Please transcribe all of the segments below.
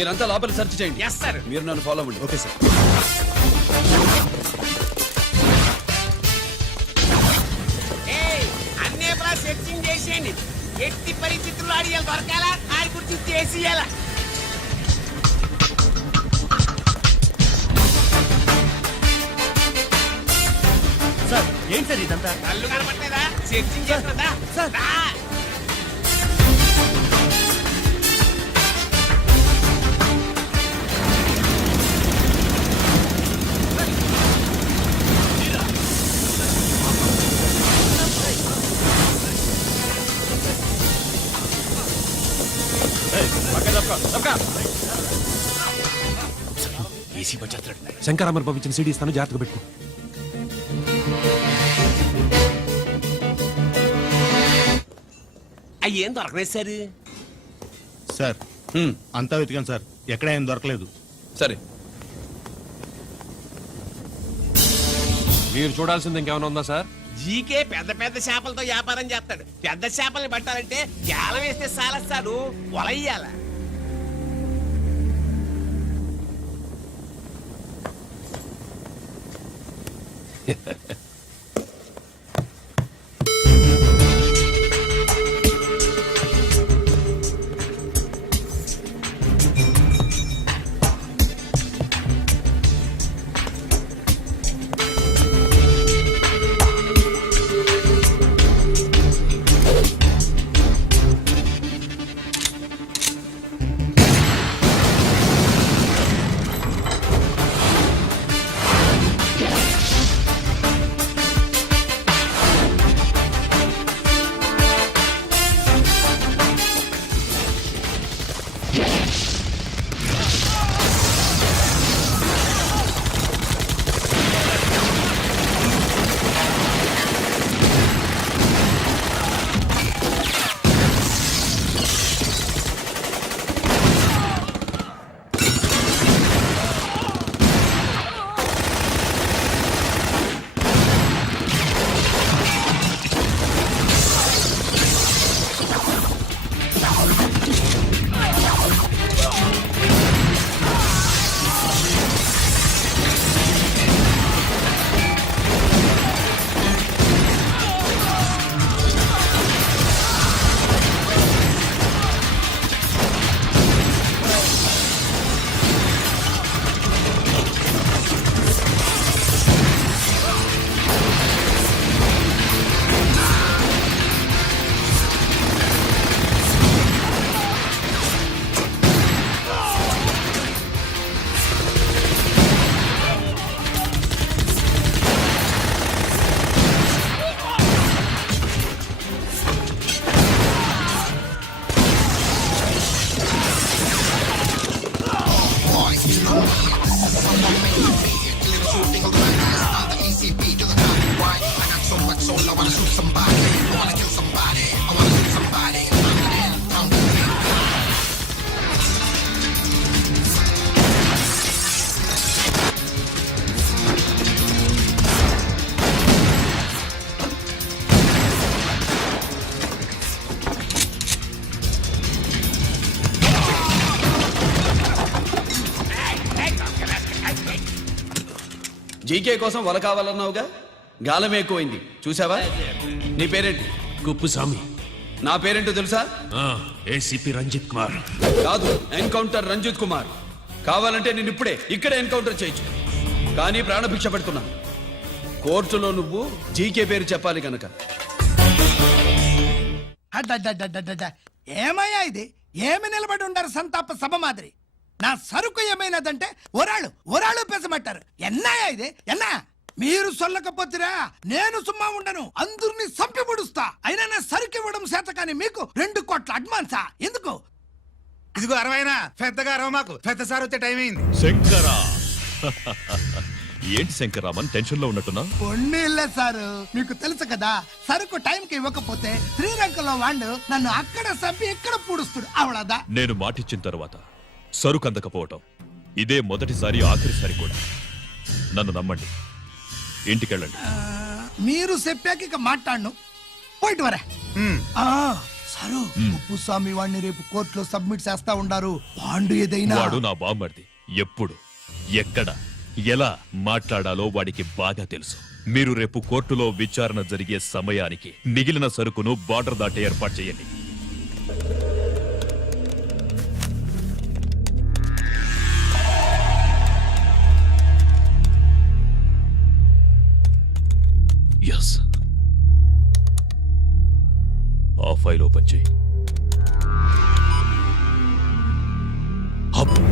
మీరంతా లోపల సెర్చ్ చేయండి. Yes sir. మీరు నన్ను ఫాలో అవ్వండి. Okay sir. అన్నే సెర్చింగ్ చేసేయండి. ఎట్టి పరిస్థితుల్లో ఆడియాలు దొరకాలా, ఆడి గురించి చేసేయాలా. సార్ ఏంటి సార్ ఇదంతా? కళ్ళు కనపట్లేదా? సెర్చింగ్ చేస్తుందా సార్. శంకరామర్ పంపించిన సీడీ ఇస్తాను, జాగ్రత్తగా పెట్టుకో. అయ్యేం దొరకలేదు సార్. సార్ అంతా వెతికాను సార్, ఎక్కడ ఏం దొరకలేదు. సరే, మీరు చూడాల్సింది ఇంకేమైనా ఉందా సార్? జీకే పెద్ద పెద్ద చేపలతో వ్యాపారం చేస్తాడు. పెద్ద చేపల్ని పట్టాలంటే జాలం వేస్తే సాలస్తాడు, వలయ్యాల. జీకే కోసం వల కావాలన్నావుగా, గాలం ఎక్కువైంది చూసావా? నీ పేరేంటి? కుప్పుస్వామి. నా పేరేంటో తెలుసా? ఏసీపీ రంజిత్ కుమార్. కాదు, ఎన్కౌంటర్ రంజిత్ కుమార్. కావాలంటే నేను ఇప్పుడే ఇక్కడే ఎన్కౌంటర్ చేయొచ్చు, కానీ ప్రాణభిక్ష పెడుతున్నా. కోర్టులో నువ్వు జీకే పేరు చెప్పాలి కనుక. ఏమయ్యా ఇది? ఏమి నిలబడి ఉండరు సంతాప సభ మాదిరి? నా సరుకు ఏమైనదంటే ఒరాళ్ళు పెసమంటారు. ఎన్నాయా ఇది? ఎన్నా మీరు సొల్లకపోతురా నేను సుమ్మా ఉండను, అందరిని సంపి పుడుస్తా. అయినా నా సరుకు ఇవ్వడం చేత కానీ మీకు 2 కోట్ల అడ్వాన్సా? ఎందుకు? ఇదిగో 60 పెద్దగా అరవ, మాకు పెద్ద సార్ వచ్చే టైం అయింది. శంకరా ఏంటి శంకరామన్ టెన్షన్ లో ఉన్నట్టున్నా? పొన్నీళ్ళే సారు, మీకు తెలుసు కదా, సరుకు టైంకి ఇవ్వకపోతే శ్రీలంకలో వాడు నన్ను అక్కడ సంపి ఇక్కడ పూడుస్తుడు. అవడదా? నేను మాటిచ్చిన తర్వాత సరుకు అందకపోవటం ఇదే మొదటిసారి, ఆఖరిసారి కూడా. నన్ను నమ్మండి, ఇంటికెళ్ళండి. మీరు చెప్పాక ఇక మాట్లాడను. పోయిట్ వరా. సారు కుప్పుస్వామి వాడిని రేపు కోర్టులో సబ్మిట్ చేస్తా ఉండారు. బాండు ఏదైనా వాడు నా బామ్మర్ది. ఎప్పుడు ఎక్కడ ఎలా మాట్లాడాలో వాడికి బాగా తెలుసు. మీరు రేపు కోర్టులో విచారణ జరిగే సమయానికి మిగిలిన సరుకును బార్డర్ దాటి ఏర్పాటు చేయండి. ఎస్, ఆ ఫైల్ ఓపెన్ చేయి. అబ్బో.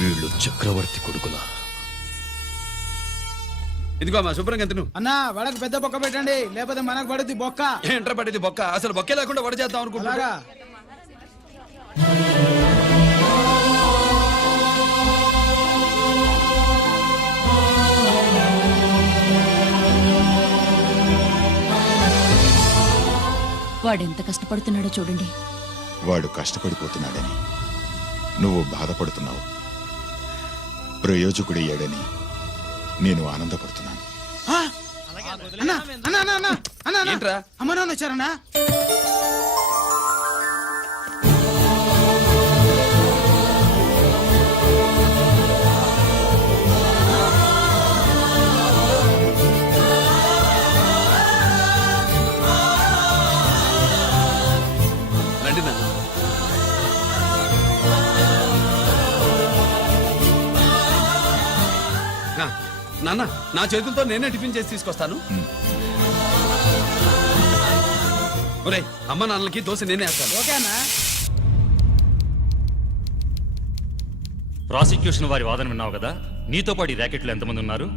వీళ్ళు చక్రవర్తి కొడుకులా. ఇదిగో మా శుభ్రంగా ఎంత అన్నా వడకు పెద్ద బొక్క పెట్టండి, లేకపోతే మనకు పడుద్ది బొక్క. ఏంట్రా పడేది బొక్క? అసలు బొక్కే లేకుండా వడ చేద్దాం అనుకుంటున్నా. అలాగా వాడెంత కష్టపడుతున్నాడో చూడండి. వాడు కష్టపడిపోతున్నాడని నువ్వు బాధపడుతున్నావు. ప్రయోజకుడయ్యాడని నేను ఆనందపడుతున్నాను. ఆ! అన్నా అన్నా అన్నా అన్నా అన్నా అన్నా. ఏంట్రా? అమ్మ నాన్న వచ్చారన్నా. రండి నాన్న. నాన్న, నా చేతులతో నేనే టిఫిన్ చేసి తీసుకొస్తాను. ఒరేయ్, అమ్మ నాన్నలకి దోశ నేనే వేస్తాను. ఓకే అన్నా. ప్రాసిక్యూషన్ వారి వాదన విన్నావు కదా. నీతో పాటు ఈ ర్యాకెట్లో ఎంతమంది ఉన్నారు?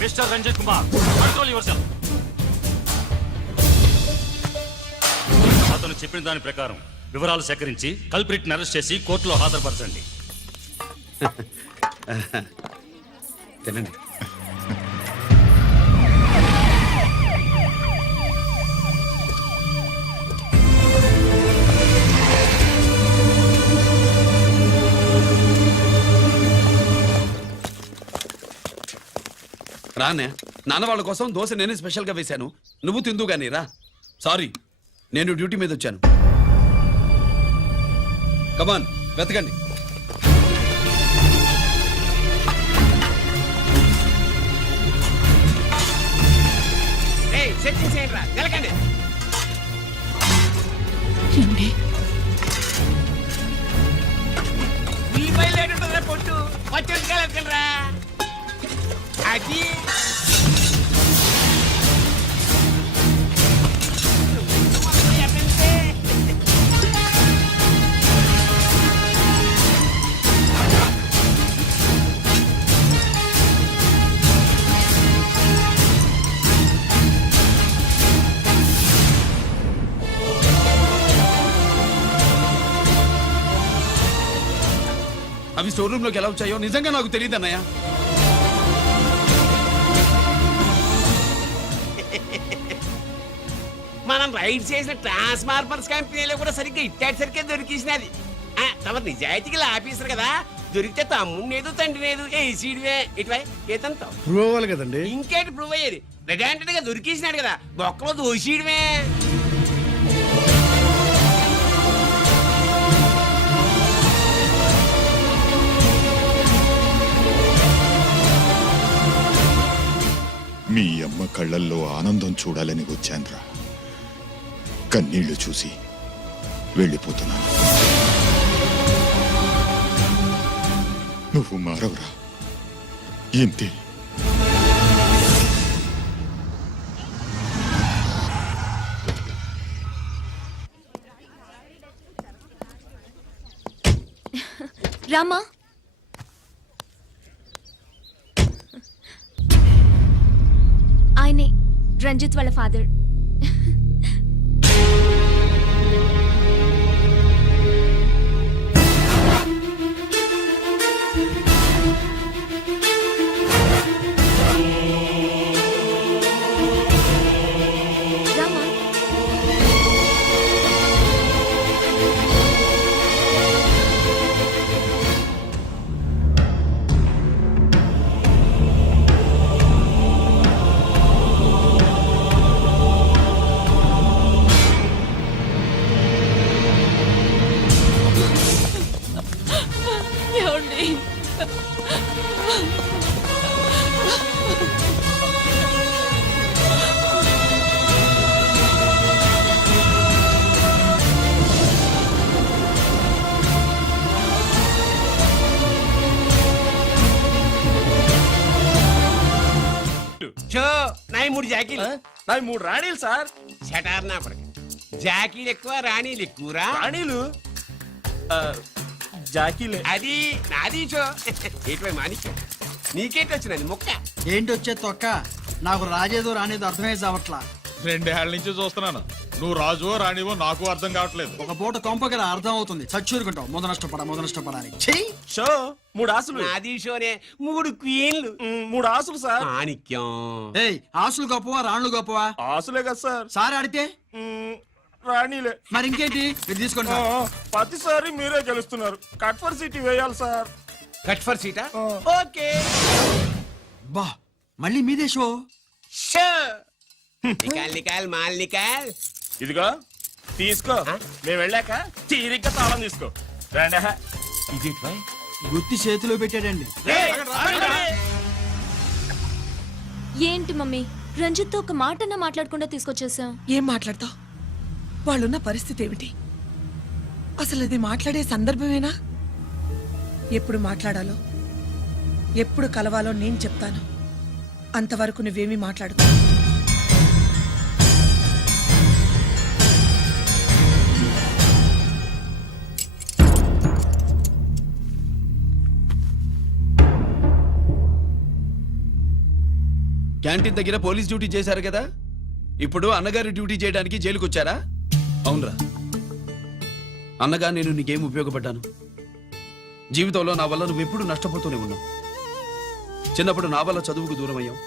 Mister Ranjit Kumar, control yourself. అతను చెప్పిన దాని ప్రకారం వివరాలు సేకరించి కల్ప్రిట్ అరెస్ట్ చేసి కోర్టులో హాజరుపరచండి. తినండి. రానే, నాన్న వాళ్ళ కోసం దోశ నేనే స్పెషల్ గా వేశాను. నువ్వు తిందు గానీ రా. సారీ, నేను డ్యూటీ మీద వచ్చాను. కమాన్, వెతకండి. సెట్టింగ్ చేయండి రా, నిలకండి. ఏమండి? ఉల్లిపాయలు ఏంటుంటుందిరా పొట్టు, పచ్చిమిరపకాయలు రా. అది అవి స్టోర్ రూమ్ లోకి ఎలా వచ్చాయో నిజంగా నాకు తెలియదు అన్నయ్య. మనం రైడ్ చేసిన ట్రాన్స్ఫార్మర్స్ కంపెనీలో కూడా సరిగ్గా ఇట్టాడు దొరికేసినది. తమ నిజాయితీగా ఆఫీసర్ కదా, దొరికితే తమ్ముడేదు తండ్రినేదు ఏసీడివే ఇటువై ఏతంతో ప్రూవ్ అవ్వాలి కదండి. ఇంకేంటి ప్రూవ్ అయ్యేది? రెడ్ గా దొరికేసినాడు కదా, బొక్కలో దోషీడమే. మీ అమ్మ కళ్ళల్లో ఆనందం చూడాలని వచ్చాన్రా. కన్నీళ్లు చూసి వెళ్ళిపోతున్నాను. నువ్వు మారవురా, ఇంతే. రామా ఆయనే రంజిత్ వాళ్ళ ఫాదర్. రామా ఏమండి చో నాయి 3 జాకీలు. నావి 3 రాణీలు సార్. షటార్ నా కొడుకు. జాకీలు ఎక్కువ రాణీలు ఎక్కువరా? రాణీలు జాకీలే. అది నాది చో. ఏటివై మాణిక్యం నీకేటి వచ్చినది మొక్క? ఏంటి వచ్చే తొక్క? నాకు రాజేదో రానేదో అర్థమే చావట్లా. 2 ఏళ్ల నుంచి చూస్తున్నాను. నువ్వు రాజువో రాణివో నాకు అర్థం కావట్లేదు. ఒక పూట కొంపగల అర్థం అవుతుంది. చచ్చూరుకుంటావు. మొద నష్టపడాలి. చెయ్యి. షో 3 ఆసులు. నాది షోనే 3 క్వీన్లు. 3 ఆసులు సార్. మాణిక్యం ఏయ్, ఆసులు గొప్పవా రాణులు గొప్పవా? ఆసులే కదా సార్. సార్ ఆడితే రాణీలే. మరి ఇంకేంటి? మీరు తీసుకోండి సార్. ప్రతిసారి మీరే గెలుస్తున్నారు. కట్ ఫర్ సిటీ వేయాలి సార్. కట్ ఫర్ సీటా? ఓకే బా, మళ్ళీ మీదే షో. షో. నికాల్ నికాల్ మాల్ నికాల్. ఇదిగో తీసుకో. మేము వెళ్ళాక తీరిగ్గా తాళం తీసుకో. రండి. ఇది గుత్తి చేతిలో పెట్టాడండి. ఏంటి మమ్మీ, రంజిత్తో ఒక మాటన్నా మాట్లాడకుండా తీసుకొచ్చేసాం. ఏం మాట్లాడతావు? వాళ్ళున్న పరిస్థితి ఏమిటి? అసలు అది మాట్లాడే సందర్భమేనా? ఎప్పుడు మాట్లాడాలో ఎప్పుడు కలవాలో నేను చెప్తాను. అంతవరకు నువ్వేమీ మాట్లాడుకో. క్యాంటీన్ దగ్గర పోలీస్ డ్యూటీ చేశారు కదా, ఇప్పుడు అన్నగారి డ్యూటీ చేయడానికి జైలుకి వచ్చారా? అవునరా అన్నగా, నేను నీకేం ఉపయోగపడ్డాను? జీవితంలో నా వల్ల నువ్వెప్పుడు నష్టపోతూనే ఉన్నావు. చిన్నప్పుడు నా వల్ల చదువుకు దూరం అయ్యావు.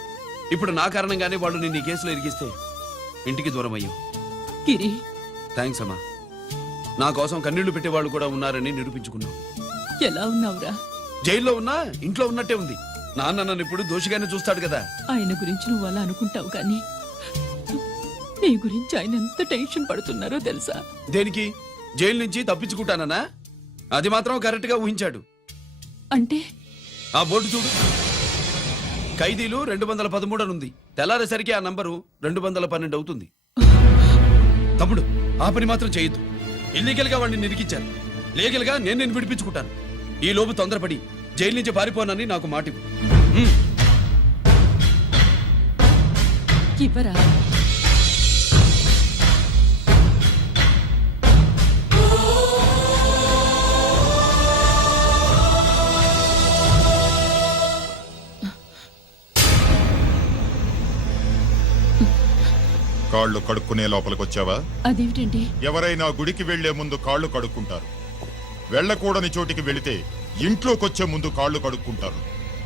ఇప్పుడు నా కారణంగానే వాళ్ళు నిన్ను ఈ కేసులో ఇరిగిస్తే ఇంటికి దూరం అయ్యావు. గిరి, థ్యాంక్స్ అమ్మా. నా కోసం కన్నీళ్లు పెట్టేవాళ్ళు కూడా ఉన్నారని నిరూపించుకున్నావు. ఎలా ఉన్నావురా? జైల్లో ఉన్నా ఇంట్లో ఉన్నట్టే ఉంది. నాన్న నన్ను ఇప్పుడు దోషిగానే చూస్తాడు కదా. ఆయన గురించి నువ్వు అలా అనుకుంటావు, కానీ నీ గురించి ఆయన ఎంత టెన్షన్ పడుతున్నారో తెలుసా? దేనికి? జైలు నుంచి తప్పించుకుంటానన్నా? అది మాత్రం కరెక్ట్ గా ఊహించాడు. అంటే ఆ బోర్డు చూడు, ఖైదీలు 213 అని ఉంది. తెల్లారేసరికి ఆ నంబరు 212 అవుతుంది. తమ్ముడు, ఆ పని మాత్రం చేయొద్దు. ఇల్లీగల్ గా వాడిని నిరికించారు. లీగల్ గా నేను విడిపించుకుంటాను. ఈ లోపు తొందరపడి జైలు నుంచి పారిపోనని నాకు మాట ఇవ్వు. ఇవ్వరా? కాళ్ళు కడుక్కునే లోపలికొచ్చావా? అదేమిటండి? ఎవరైనా గుడికి వెళ్లే ముందు కాళ్ళు కడుక్కుంటారు. వెళ్ళకూడని చోటికి వెళితే ఇంట్లోకొచ్చే ముందు కాళ్ళు కడుక్కుంటారు.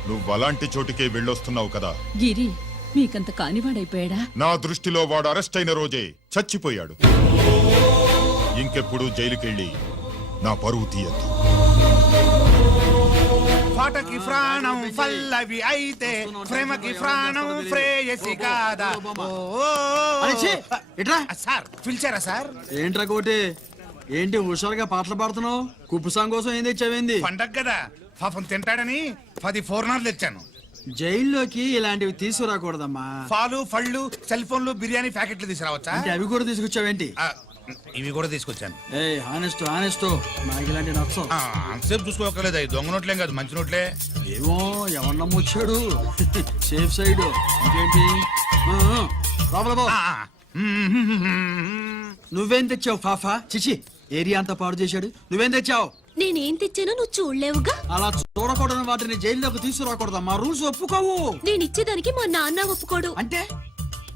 నువ్వు అలాంటి చోటికే వెళ్ళొస్తున్నావు కదా. గిరి, మీకంత కానివాడైపోయాడా? నా దృష్టిలో వాడు అరెస్ట్ అయిన రోజే చచ్చిపోయాడు. ఇంకెప్పుడు జైలుకెళ్ళి నా పరువు తీయద్దు. పాటకి ప్రాణం పల్లవి అయితే ప్రేమకి ప్రాణం ప్రేయసి కాదా? ఎట్రా సార్ పిలిచారా సార్? ఏంట్రా కోటి, ఏంటి హుషారుగా పాటలు పాడుతున్నావు? కుప్పుసాంగ్ కోసం ఏం తెచ్చావేంది? పండగ కదా, పాపం తింటాడని 10 4 తెచ్చాను. జైల్లోకి ఇలాంటివి తీసుకురాకూడదమ్మా. పాలు పళ్ళు సెల్ ఫోన్లు బిర్యానీ ప్యాకెట్లు తీసుకురావచ్చా? అంటే అవి కూడా తీసుకొచ్చావేంటి? ఇవి కూడా తీసుకొచ్చాను. ఏ హానెస్ట్ నాకు ఇలాంటి నచ్చవు. అంతసేపు చూసుకోకలేదు. దొంగ నోట్లేం కాదు, మంచి నోట్లే. ఏమో ఎవరు నమ్మొచ్చాడు. Safe side. ఇంకేంటి? లోపల పో. నువ్వేం తెచ్చావు ఫాఫా? చిచి, ఏరియా అంతా పాడు చేశాడు. నువ్వేం తెచ్చావు? నేనేం తెచ్చానో నువ్వు చూడలేవుగా. అలా చూడకూడని వాటిని జైల్లోకి తీసుకురాకూడదు, మా రూల్స్ ఒప్పుకోవు. నేను ఇచ్చేదానికి మా నాన్న ఒప్పుకోడు. అంటే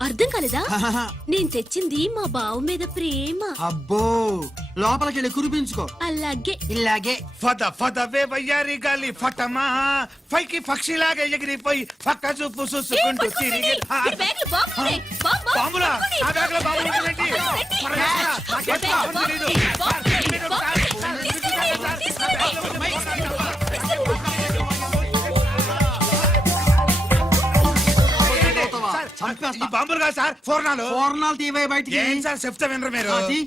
అర్థం కాలేదా? నేను తెచ్చింది మా బావ మీద ప్రేమ. అబ్బో, లోపలికి వెళ్ళి కురిపించుకో. అలాగే ఇలాగే ఫద ఫదవే వయ్యారి గాలి ఫటమా పైకి పక్షిలాగా ఎగిరిపోయి పక్క చూపు చూసుకుంటూ తిరిగి ఈ బ్యాగ్లో బాంబు ఉంది. Bomb, bomb, బాంబులా? బాంబు ఉంది. ఆ బ్యాగ్లో బాంబు ఉంటుందేంటి? రండి. పరమేశ్వరా, నాకేం బ్యాగ్లో బాంబు బాంబు తెలీదు. ఉంది. బాంబు ఉంది. బాంబు ఉంది. తీసుకురండి. చంపేస్తా. ఈ బాంబులు కాదు సార్, ఫోర్నాలు. పూర్ణాలు తీవే బయటికి. ఏం సార్ చెప్తా వినరు మీరు? అది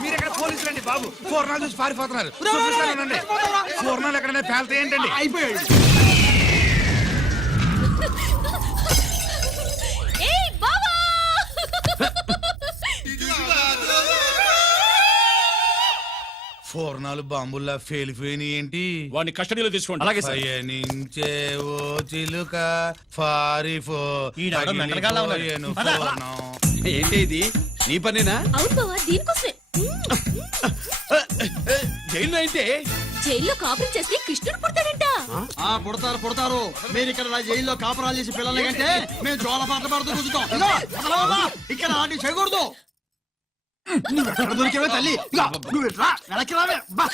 మీరు ఎక్కడ పోలీసులు అండి బాబు? ఫోర్నాలు చూసి పారిపోతున్నారు. చూపిస్తానండి. ఫోర్నాలు ఎక్కడైనా పేలితే ఏంటండి? అయిపోయాడు. ఏయ్ బావా! ఫోర్నాలు బాంబుల్లా ఫేలిపోయినాయి ఏంటి? వాడిని కస్టడీలో తీసుకోండి. అలాగే పయనించే ఓ చిలుక ఫారిఫో పగిలిపోయేను ఫోర్నం. ఏంటి ఇది? నీ పనేనా? అవును బావా, దీనికోసమే. జైల్లో అయితే జైల్లో కాపురం చేస్తే కృష్ణుడు పుడతాడంట. పుడతారు. మీరు ఇక్కడ నా జైల్లో కాపురాలు చేసి పిల్లల కంటే మేము జోల పాటలు పాడుతూ కూర్చుంటాం. ఇదిగో, వదలవా? ఇక్కడ అలాంటివి చేయకూడదు. నువ్వు ఎక్కడ దొరికేవే తల్లి? ఇదిగో, నువ్వు రా, వెనక్కి రావే. బా.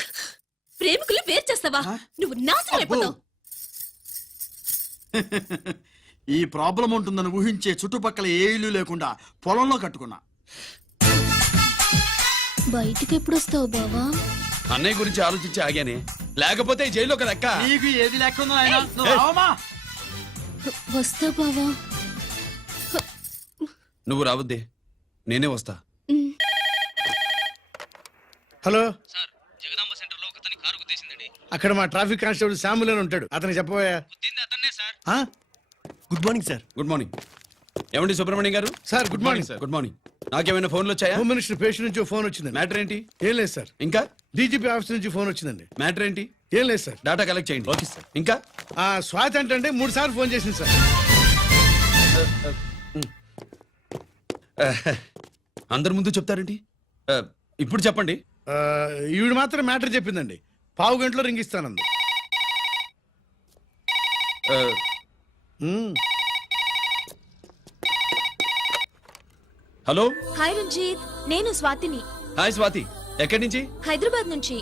ప్రేమికులు వేరు చేస్తావా? నువ్వు నాశనం అయిపోతావు. ఈ ప్రాబ్లం ఉంటుందని ఊహించే చుట్టుపక్కల ఏ ఇల్లు లేకుండా పొలంలో కట్టుకున్నా. బయటికి ఎప్పుడు వస్తావు బావా? అన్నయ్య గురించి ఆలోచించి ఆగానే, లేకపోతే ఈ జైల్లో ఒక లెక్క. నీకు ఏది లేకుండా ఆయన నువ్వు రావమ్మా. వస్తా బావా. నువ్వు రావద్దే, నేనే వస్తా. హలో అక్కడ మా ట్రాఫిక్ కానిస్టేబుల్ శామ్యుల్ అని ఉంటాడు, అతనికి చెప్పబోయా. Good morning sir. Good morning. ఏమండి Subrahmanyam garu? Sir good morning sir. Good morning. నాకేమైనా ఫోన్లు వచ్చాయా? హోమ్ మినిస్టర్ పేషెంట్ నుంచి ఫోన్ వచ్చిందండి. మ్యాటర్ ఏంటి? ఏం లేదు సార్. ఇంకా డీజీపీ ఆఫీస్ నుంచి ఫోన్ వచ్చిందండి. మ్యాటర్ ఏంటి? ఏం లేదు సార్. డాటా కలెక్ట్ చేయండి. Okay sir. ఇంకా ఆ స్వాతి అంటే 3 సార్లు ఫోన్ చేసింది సార్. అందరి ముందు చెప్తారేంటి? ఇప్పుడు చెప్పండి. ఈవిడ మాత్రం మ్యాటర్ చెప్పిందండి. పావు గంటలో రింగ్ ఇస్తానంది. హలో. హాయ్ రంజిత్, నేను స్వాతిని. హాయ్ స్వాతి. ఎక్కడి నుంచి? హైదరాబాద్ నుంచి.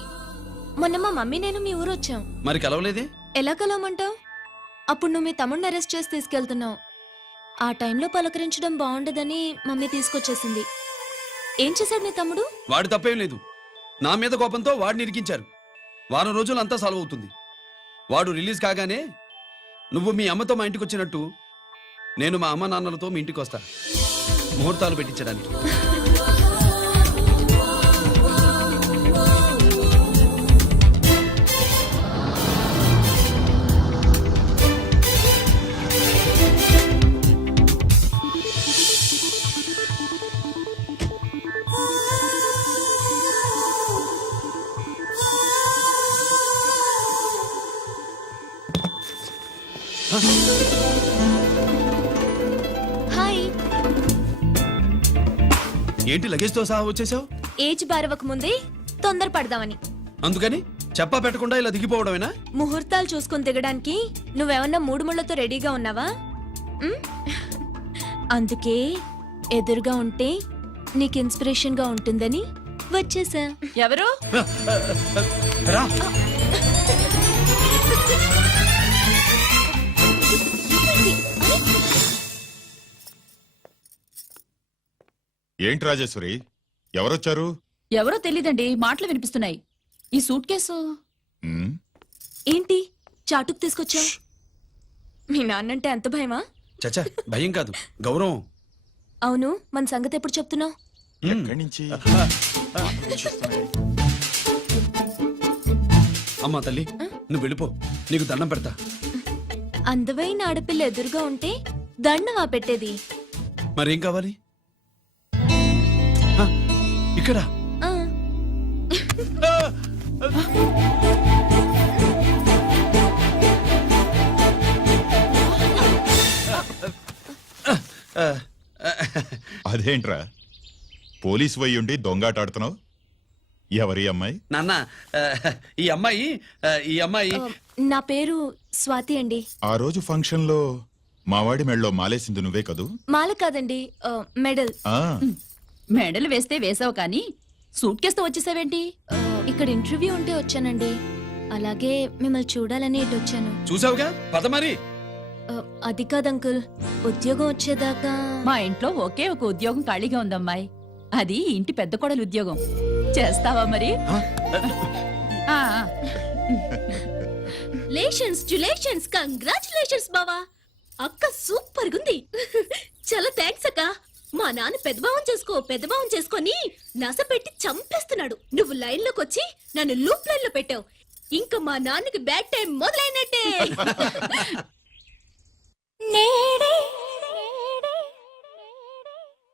మొన్న మా మమ్మీ నేను మీ ఊరు వచ్చాం. మరి కలవలేదే? ఎలా కలవమంటావు? అప్పుడు నువ్వు మీ తమ్ముడిని అరెస్ట్ చేసి తీసుకెళ్తున్నావు. ఆ టైంలో పలకరించడం బాగుండదని మమ్మీ తీసుకొచ్చేసింది. ఏం చేశాడు నీ తమ్ముడు? వాడి తప్పేం లేదు. నా మీద కోపంతో వాడిని ఇరికించారు. వారం రోజులు అంతా సాల్వ్ అవుతుంది. వాడు రిలీజ్ కాగానే నువ్వు మీ అమ్మతో మా ఇంటికి వచ్చినట్టు నేను మా అమ్మ నాన్నలతో మీ ఇంటికి వస్తా, ముహూర్తాలు పెట్టించడానికి. హాయ్. ఏంటి లగేజ్తో సహా వచ్చేసావు? ఏజ్ బారవక ముందే తొందర పడదామని. అందుకని చెప్పా పెట్టకుండా ఇలా దిగిపోవడమేనా? ముహూర్తాలు చూసుకొని దిగడానికి నువ్వేమన్నా 3 ముళ్ళతో రెడీగా ఉన్నావా? ఉమ్? అందుకే ఎదురుగా ఉంటే నీకు ఇన్స్పిరేషన్ గా ఉంటుందని వచ్చేసా. ఎవరు? రా. ఏంటి రాజేశ్వరి, ఎవరొచ్చారు? ఎవరో తెలీదండి, మాటలు వినిపిస్తున్నాయి. ఈ సూట్ కేసు ఉమ్, ఏంటి చాటుకు తీసుకొచ్చావు? మీ నాన్నంటే ఎంత భయమా? చచ్చా, భయం కాదు, గౌరవం. అవును, మన సంగతి ఎప్పుడు చెప్తున్నావు? ఎక్కడి నుంచి? అమ్మా తల్లి, నువ్వు వెళ్ళిపో, నీకు దండం పెడతా. అందమైన ఆడపిల్ల ఎదురుగా ఉంటే దండవా పెట్టేది? మరేం కావాలి? హ, ఇక్కడ ఆ. అదేంట్రా, పోలీసు వయ్యుండి దొంగాటాడుతున్నావు? ఎవరి అమ్మాయి? నాన్న ఈ అమ్మాయి నా పేరు స్వాతి అండి. ఆ రోజు ఫంక్షన్ లో మావాడి మెళ్ళలో మాలేసింది నువ్వే కదూ? మాల కాదండి, మెడల్. ఆ, మెడలు వేస్తే వేసావు కానీ సూట్ కేసుతో వచ్చేసావేంటి? ఇక్కడ ఇంటర్వ్యూ ఉంటే వచ్చానండి. అలాగే మిమ్మల్ని చూడాలని ఇటు వచ్చాను. చూసావుగా పద మరి. అది కాదు అంకుల్, ఉద్యోగం వచ్చేదాకా. మా ఇంట్లో ఒకే ఒక ఉద్యోగం ఖాళీగా ఉందమ్మాయి. అది ఇంటి పెద్ద కోడలు ఉద్యోగం. చేస్తావా మరి? ఆ, లేషన్స్ కంగ్రాచులేషన్స్ బావా. అక్క సూపర్ గుంది. చాలా థ్యాంక్స్ అక్క. మా నాన్న పెద్దభావం చేసుకొని నస పెట్టి చంపేస్తున్నాడు. నువ్వు లైన్ లోకి వచ్చి నన్ను లూప్ లైన్ లో పెట్టావు. ఇంకా మా నాన్నకి బ్యాడ్ టైం మొదలైనట్టే.